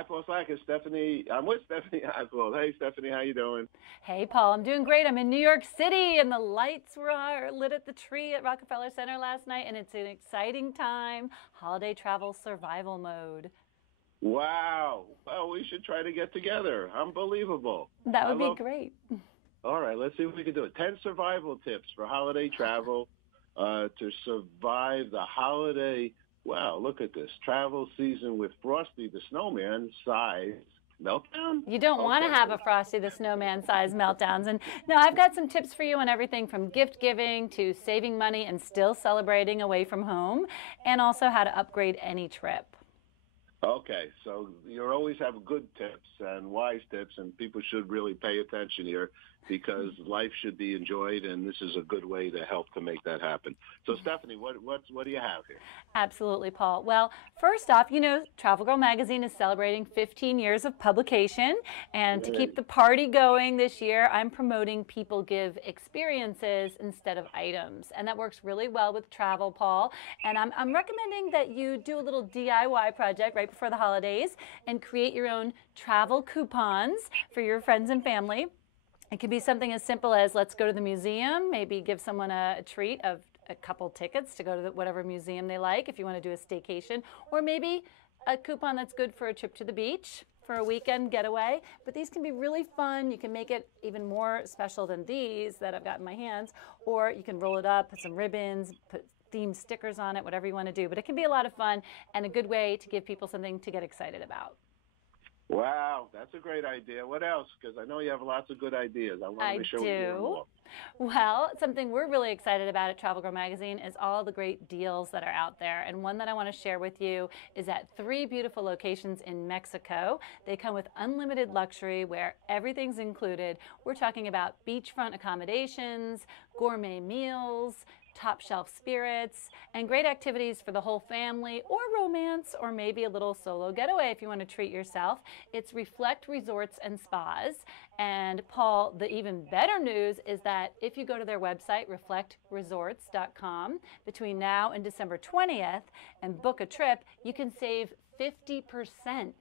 Hi, Paul Slack. It's Stephanie. I'm with Stephanie Oswald. Hey, Stephanie, how you doing? Hey, Paul, I'm doing great. I'm in New York City, and the lights were lit at the tree at Rockefeller Center last night, and it's an exciting time. Holiday travel survival mode. Wow. Well, we should try to get together. Unbelievable. That I would be love. great. All right, let's see if we can do it. 10 survival tips for holiday travel to survive the holiday. Wow, look at this. Travel season with Frosty the Snowman-size meltdown? You don't want to Okay. have a Frosty the Snowman-size meltdowns. And no, I've got some tips for you on everything from gift giving to saving money and still celebrating away from home, and also how to upgrade any trip. Okay, so you always have good tips and wise tips, and people should really pay attention here because life should be enjoyed, and this is a good way to help to make that happen. So, Stephanie, what do you have here? Absolutely, Paul. Well, first off, Travel Girl Magazine is celebrating 15 years of publication. And to keep Hey. the party going this year, I'm promoting People Give experiences instead of items. And that works really well with travel, Paul. And I'm recommending that you do a little DIY project right before the holidays and create your own travel coupons for your friends and family. It could be something as simple as let's go to the museum, maybe give someone a treat of a couple tickets to go to whatever museum they like if you want to do a staycation, or maybe a coupon that's good for a trip to the beach for a weekend getaway. But these can be really fun. You can make it even more special than these that I've got in my hands, or you can roll it up, put some ribbons, put themed stickers on it, whatever you want to do. But it can be a lot of fun and a good way to give people something to get excited about. Wow, that's a great idea. What else? Because I know you have lots of good ideas. I want I to make sure we hear them do. all. Well, something we're really excited about at Travel Girl Magazine is all the great deals that are out there. And one that I want to share with you is at 3 beautiful locations in Mexico. They come with unlimited luxury where everything's included. We're talking about beachfront accommodations, gourmet meals, top shelf spirits, and great activities for the whole family or romance or maybe a little solo getaway if you want to treat yourself. It's Reflect Resorts and Spas. And Paul, the even better news is that if you go to their website, reflectresorts.com, between now and December 20th and book a trip, you can save 50%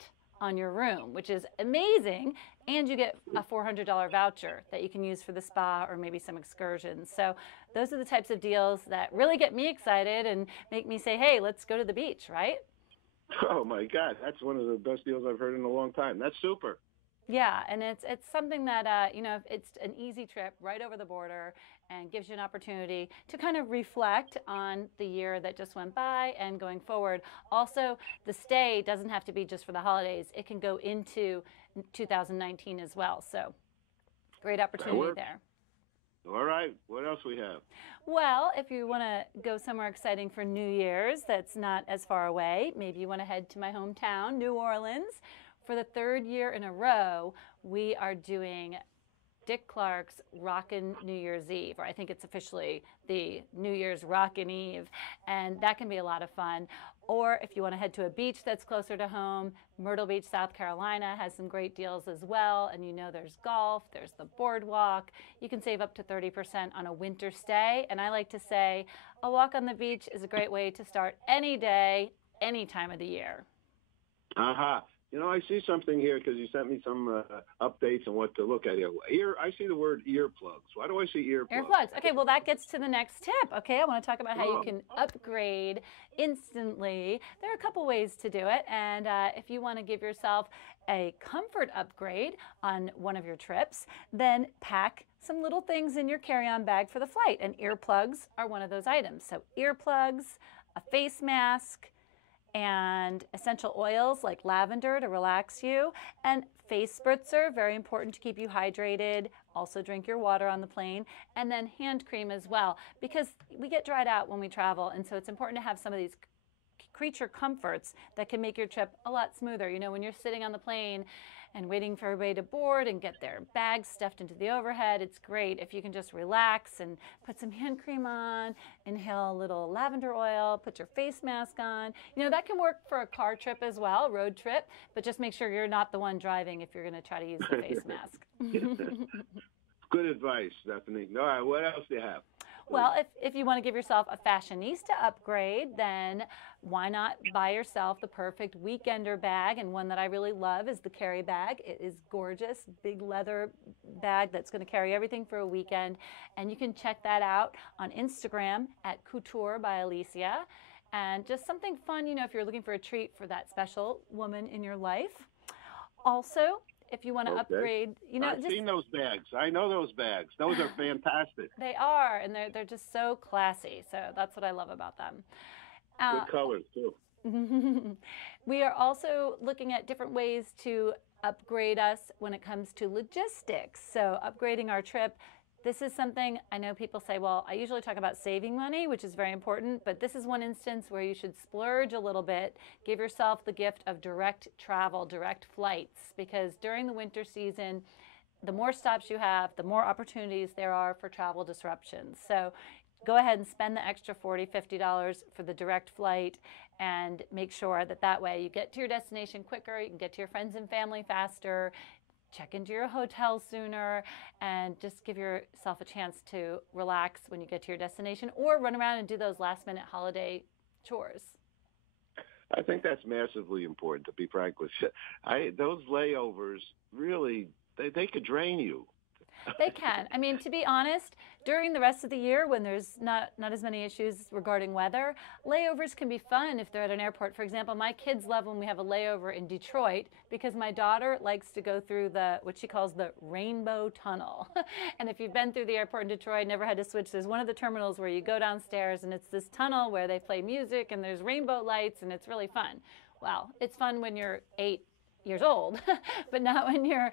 on your room, which is amazing. And you get a $400 voucher that you can use for the spa or maybe some excursions. So those are the types of deals that really get me excited and make me say, hey, let's go to the beach, right? Oh, my God. That's one of the best deals I've heard in a long time. That's super. Yeah, and it's something that, it's an easy trip right over the border and gives you an opportunity to kind of reflect on the year that just went by and going forward. Also, the stay doesn't have to be just for the holidays. It can go into 2019 as well. So great That opportunity works. there. All right. What else we have? Well, if you want to go somewhere exciting for New Year's that's not as far away, maybe you want to head to my hometown, New Orleans. For the 3rd year in a row, we are doing Dick Clark's Rockin' New Year's Eve, or I think it's officially the New Year's Rockin' Eve, and that can be a lot of fun. Or if you want to head to a beach that's closer to home, Myrtle Beach, South Carolina has some great deals as well, and there's golf, there's the boardwalk. You can save up to 30% on a winter stay, and I like to say a walk on the beach is a great way to start any day, any time of the year. Aha. I see something here because you sent me some updates on what to look at here. I see the word earplugs. Why do I see earplugs? Earplugs. Okay, well, that gets to the next tip. Okay, I want to talk about how you Oh, can upgrade instantly. There are a couple ways to do it, and if you want to give yourself a comfort upgrade on one of your trips, then pack some little things in your carry-on bag for the flight, and earplugs are one of those items. So earplugs, a face mask, and essential oils like lavender to relax you, and face spritzer, very important to keep you hydrated. Also drink your water on the plane, and then hand cream as well, because we get dried out when we travel, and so it's important to have some of these creature comforts that can make your trip a lot smoother. When you're sitting on the plane and waiting for everybody to board and get their bags stuffed into the overhead, it's great if you can just relax and put some hand cream on, inhale a little lavender oil, put your face mask on. That can work for a car trip as well, road trip, but just make sure you're not the one driving if you're going to try to use the face mask. good advice, Stephanie. All right, what else do you have? Well, if you want to give yourself a fashionista upgrade, then why not buy yourself the perfect weekender bag? And one that I really love is the carry bag. It is gorgeous, big leather bag that's going to carry everything for a weekend. And you can check that out on Instagram at Couture by Alicia. And just something fun, you know, if you're looking for a treat for that special woman in your life. Also, if you want to upgrade, you know, I've seen those bags. I know those bags. Those are fantastic. They are, and they're just so classy. So that's what I love about them. Good colors too. We are also looking at different ways to upgrade us when it comes to logistics. So upgrading our trip. This is something I know people say, well, I usually talk about saving money, which is very important, but this is one instance where you should splurge a little bit. Give yourself the gift of direct travel, direct flights, because during the winter season, the more stops you have, the more opportunities there are for travel disruptions. So go ahead and spend the extra $40, $50 for the direct flight and make sure that that way you get to your destination quicker, you can get to your friends and family faster, check into your hotel sooner, and just give yourself a chance to relax when you get to your destination or run around and do those last-minute holiday chores. I think that's massively important, to be frank with you. Those layovers, really, they could drain you. They can. I mean, to be honest, during the rest of the year when there's not as many issues regarding weather, layovers can be fun if they're at an airport. For example, my kids love when we have a layover in Detroit because my daughter likes to go through what she calls the Rainbow Tunnel. And if you've been through the airport in Detroit, never had to switch, there's one of the terminals where you go downstairs and it's this tunnel where they play music and there's rainbow lights and it's really fun. Well, it's fun when you're 8 years old, but not when you're,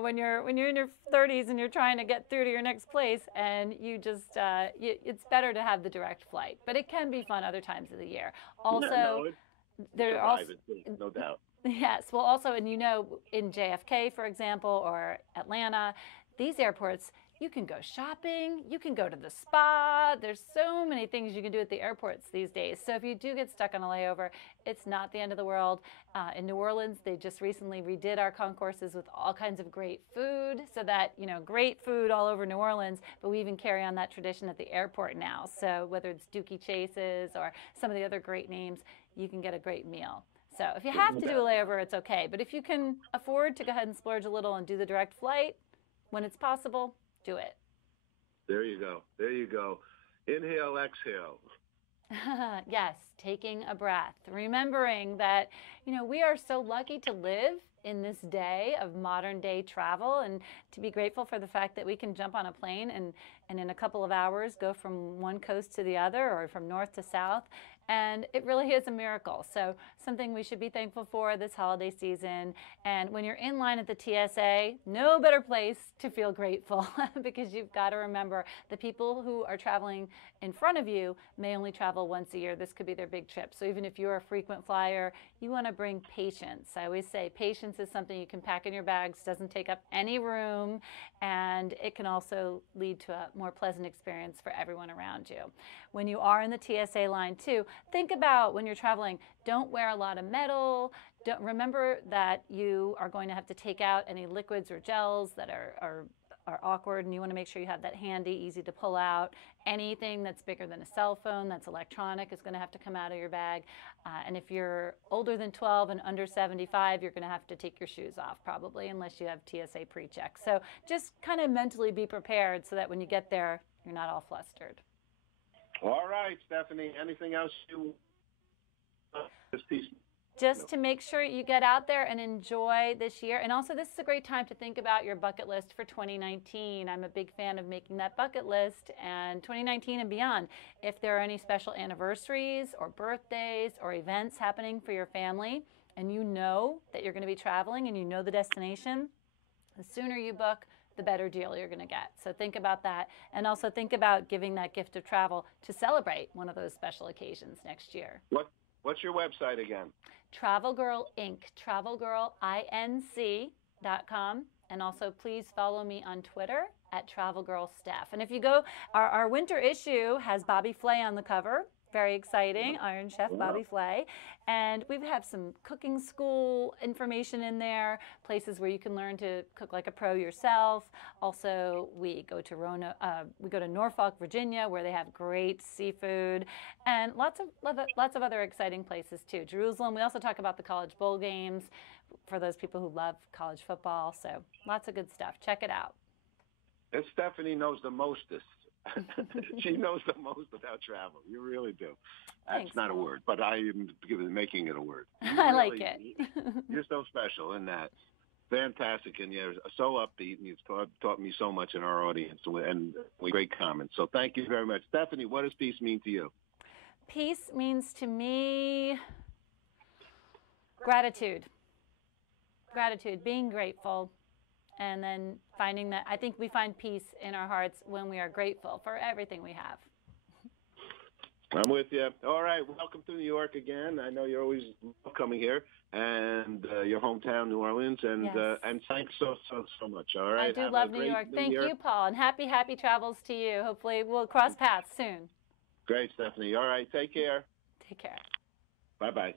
when you're in your 30s and you're trying to get through to your next place, and you just, it's better to have the direct flight. But it can be fun other times of the year. Also, there are also, no doubt. Yes, well, also, and in JFK, for example, or Atlanta, these airports, you can go shopping, you can go to the spa. There's so many things you can do at the airports these days. So if you do get stuck on a layover, it's not the end of the world. In New Orleans, they just recently redid our concourses with all kinds of great food, so that, great food all over New Orleans, but we even carry on that tradition at the airport now. So whether it's Dookie Chase's or some of the other great names, you can get a great meal. So if you have to do a layover, it's okay. But if you can afford to go ahead and splurge a little and do the direct flight when it's possible, do it. There you go. There you go. Inhale, exhale. Yes, taking a breath. Remembering that, we are so lucky to live in this day of modern day travel, and to be grateful for the fact that we can jump on a plane and in a couple of hours go from one coast to the other or from north to south. And it really is a miracle. So something we should be thankful for this holiday season. And when you're in line at the TSA, no better place to feel grateful because you've got to remember the people who are traveling in front of you may only travel once a year. This could be their big trip. So even if you're a frequent flyer, you want to bring patience. I always say patience is something you can pack in your bags, doesn't take up any room, and it can also lead to a more pleasant experience for everyone around you. When you are in the TSA line too, think about when you're traveling, don't wear a lot of metal. Remember that you are going to have to take out any liquids or gels that are awkward, and you want to make sure you have that handy, easy to pull out. Anything that's bigger than a cell phone that's electronic is going to have to come out of your bag. And if you're older than 12 and under 75, you're going to have to take your shoes off probably, unless you have TSA pre-check. So just kind of mentally be prepared so that when you get there, you're not all flustered. All right, Stephanie, anything else you this piece? Just to make sure you get out there and enjoy this year. And also, this is a great time to think about your bucket list for 2019. I'm a big fan of making that bucket list, and 2019 and beyond. If there are any special anniversaries or birthdays or events happening for your family, and you know that you're going to be traveling and you know the destination, the sooner you book, the better deal you're going to get. So think about that, and also think about giving that gift of travel to celebrate one of those special occasions next year. What's your website again? Travel Girl Inc. TravelGirlInc.com. And also please follow me on Twitter at TravelGirlSteph. And if you go, our winter issue has Bobby Flay on the cover. Very exciting, Iron Chef Bobby Flay. And we have some cooking school information in there, places where you can learn to cook like a pro yourself. Also, we go to Norfolk, Virginia, where they have great seafood, and lots of other exciting places too. Jerusalem. We also talk about the college bowl games for those people who love college football. So lots of good stuff. Check it out. And Stephanie knows the mostest. She knows the most about travel. You really do. That's Thanks, not a Paul. word, but I am making it a word. I like it. You're so special in that. Fantastic, and you're so upbeat, and you've taught me so much in our audience, and great comments. So thank you very much. Stephanie, what does peace mean to you? Peace means to me gratitude. Gratitude, being grateful. And then finding that, I think we find peace in our hearts when we are grateful for everything we have. I'm with you. All right, welcome to New York again. I know you're always coming here, and your hometown, New Orleans, and Yes. And thanks so much. All right, I do have love a New great York. New Thank Year. you, Paul, and happy travels to you. Hopefully we'll cross paths soon. Great, Stephanie. All right, take care. Take care. Bye-bye.